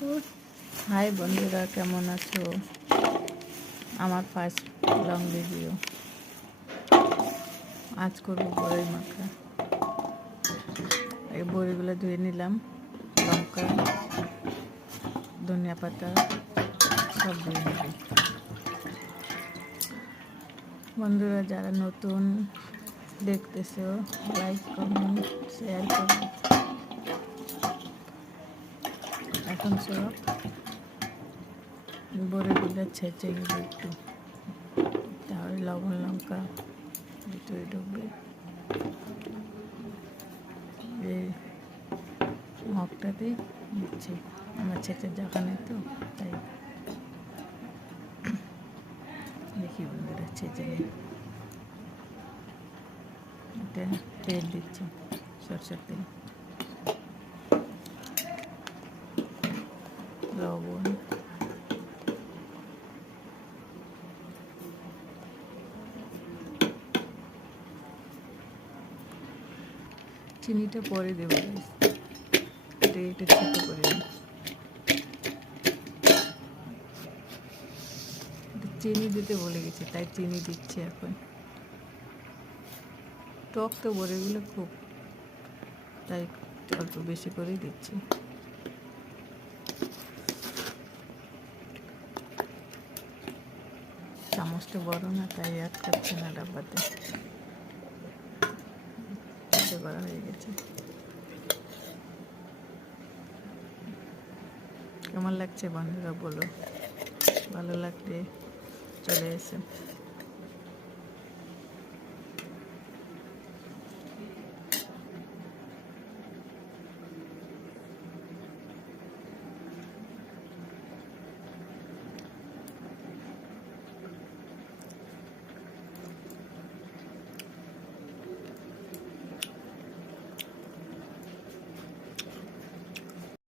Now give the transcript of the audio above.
High বন্ধুরা, কেমন আছো? আমার ফার্স্ট লং ভিডিও। আজ করবো বড়ই মাখা। এই বড়িগুলো ধুয়ে নিলাম, লঙ্কা, ধনিয়া পাতা সব ধুয়ে নিব। বন্ধুরা, যারা নতুন দেখতেছো, লাইক, কমেন্ট, শেয়ার করো। এখন সব বড়িগুলো ছেঁচে নিব একটু, তাহলে লবণ লঙ্কা ভিতরে ঢুকবে। এই মগটাতেই দিচ্ছি, আমার ছেঁচের জায়গা নেই তো, তাই দেখি বন্ধুরা ছেঁচে নিই। এটা তেল দিচ্ছি, সরষের তেল, লবণ, চিনিটা পরে দেবো, এটা ছোটো করে দিই। চিনি দিতে বলে গেছি, তাই চিনি দিচ্ছি এখন। টক তো বড়িগুলো খুব, তাই অল্প বেশি করেই দিচ্ছি। চামচটা বড় না, তাই আর খাচ্ছে না ডাব্বাতে, বড় হয়ে গেছে। কেমন লাগছে বন্ধুরা বলো, ভালো লাগলে চলে এসে